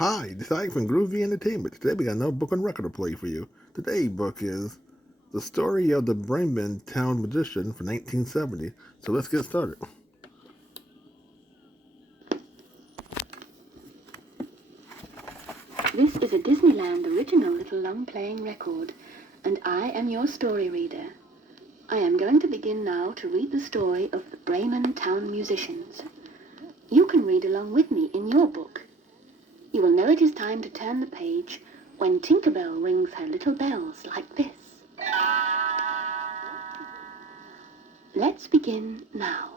Hi, this is Ike from Groovy Entertainment. Today we got another book on record to play for you. Today's book is The Story of the Bremen Town Magician from 1970. So let's get started. This is a Disneyland original little long-playing record, and I am your story reader. I am going to begin now to read the story of the Bremen Town Musicians. You can read along with me in your book. You will know it is time to turn the page when Tinker Bell rings her little bells like this. Let's begin now.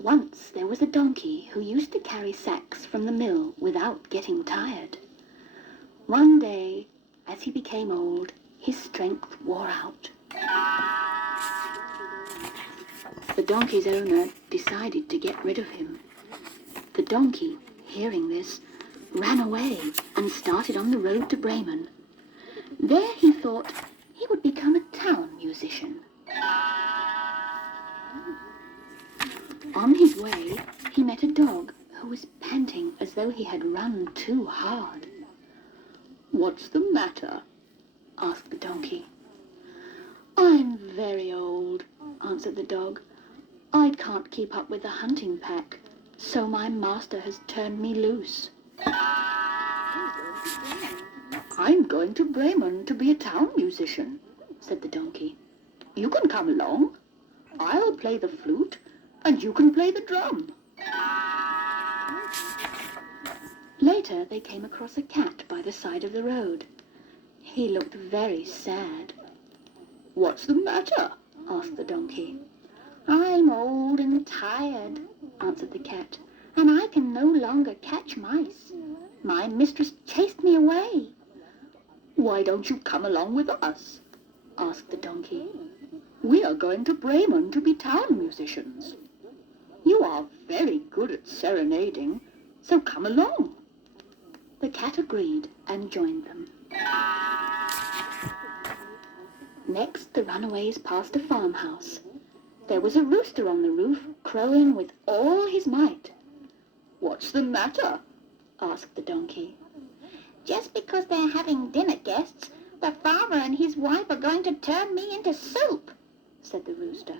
Once there was a donkey who used to carry sacks from the mill without getting tired. One day, as he became old, his strength wore out. The donkey's owner decided to get rid of him. The donkey, hearing this, ran away and started on the road to Bremen. There he thought he would become a town musician. On his way, he met a dog who was panting as though he had run too hard. "What's the matter?" asked the donkey. "I'm very old," answered the dog. "I can't keep up with the hunting pack, so my master has turned me loose." "I'm going to Bremen to be a town musician," said the donkey. "You can come along. I'll play the flute, and you can play the drum." Later they came across a cat by the side of the road. He looked very sad. "What's the matter?" asked the donkey. "I'm old and tired," answered the cat, "and I can no longer catch mice. My mistress chased me away." "Why don't you come along with us?" asked the donkey. "We are going to Bremen to be town musicians. You are very good at serenading, so come along." The cat agreed and joined them. Next, the runaways passed a farmhouse. There was a rooster on the roof, crowing with all his might. "What's the matter?" asked the donkey. "Just because they're having dinner guests, the farmer and his wife are going to turn me into soup," said the rooster.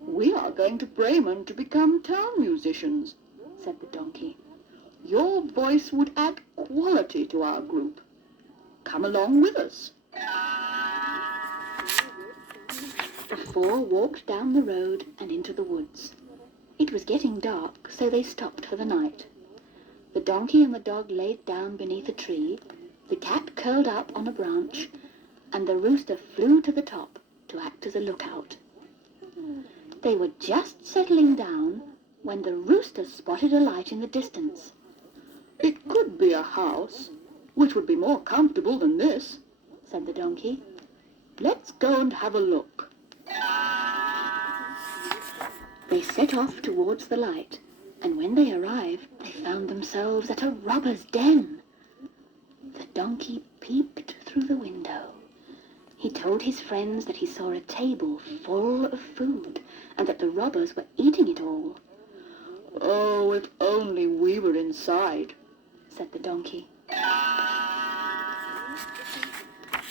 "We are going to Bremen to become town musicians," said the donkey. "Your voice would add quality to our group. Come along with us." The four walked down the road and into the woods. It was getting dark, so they stopped for the night. The donkey and the dog laid down beneath a tree, the cat curled up on a branch, and the rooster flew to the top to act as a lookout. They were just settling down when the rooster spotted a light in the distance. "It could be a house, which would be more comfortable than this," said the donkey. "Let's go and have a look." They set off towards the light, and when they arrived, they found themselves at a robber's den. The donkey peeped through the window. He told his friends that he saw a table full of food, and that the robbers were eating it all. "Oh, if only we were inside," said the donkey.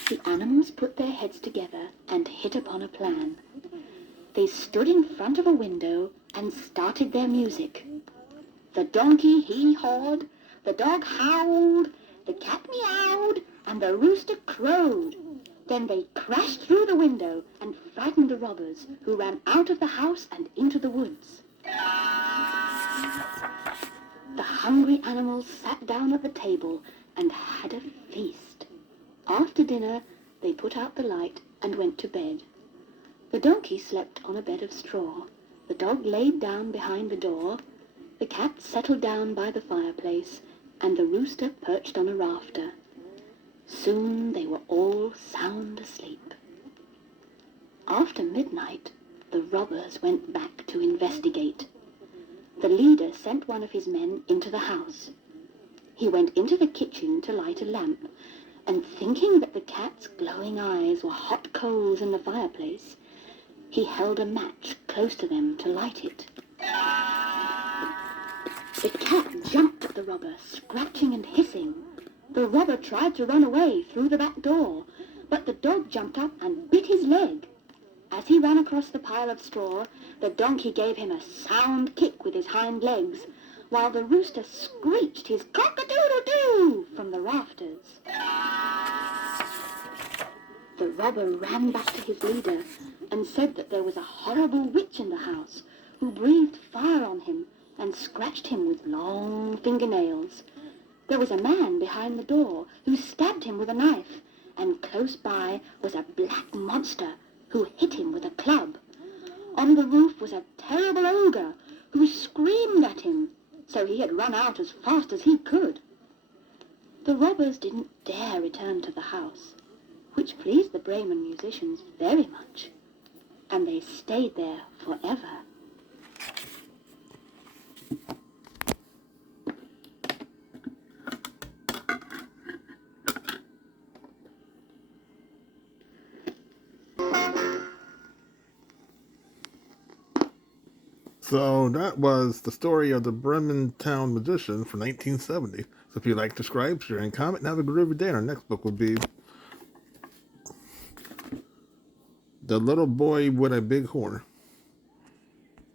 The animals put their heads together and hit upon a plan. They stood in front of a window and started their music. The donkey hee-hawed, the dog howled, the cat meowed, and the rooster crowed. Then they crashed through the window and frightened the robbers, who ran out of the house and into the woods. The hungry animals sat down at the table and had a feast. After dinner, they put out the light and went to bed. The donkey slept on a bed of straw. The dog laid down behind the door. The cat settled down by the fireplace, and the rooster perched on a rafter. Soon they were all sound asleep. After midnight, the robbers went back to investigate. The leader sent one of his men into the house. He went into the kitchen to light a lamp, and thinking that the cat's glowing eyes were hot coals in the fireplace, he held a match close to them to light it. The cat jumped at the robber, scratching and hissing. The robber tried to run away through the back door, but the dog jumped up and bit his leg. As he ran across the pile of straw, the donkey gave him a sound kick with his hind legs, while the rooster screeched his cock-a-doodle-doo from the rafters. The robber ran back to his leader and said that there was a horrible witch in the house who breathed fire on him and scratched him with long fingernails. There was a man behind the door who stabbed him with a knife, and close by was a black monster who hit him with a club. On the roof was a terrible ogre who screamed at him, so he had run out as fast as he could. The robbers didn't dare return to the house, which pleased the Bremen musicians very much, and they stayed there forever. So that was the story of the Bremen Town Magician from 1970. So if you like, subscribe, share, and comment, and have a groovy day. And our next book will be The Little Boy with a Big Horn.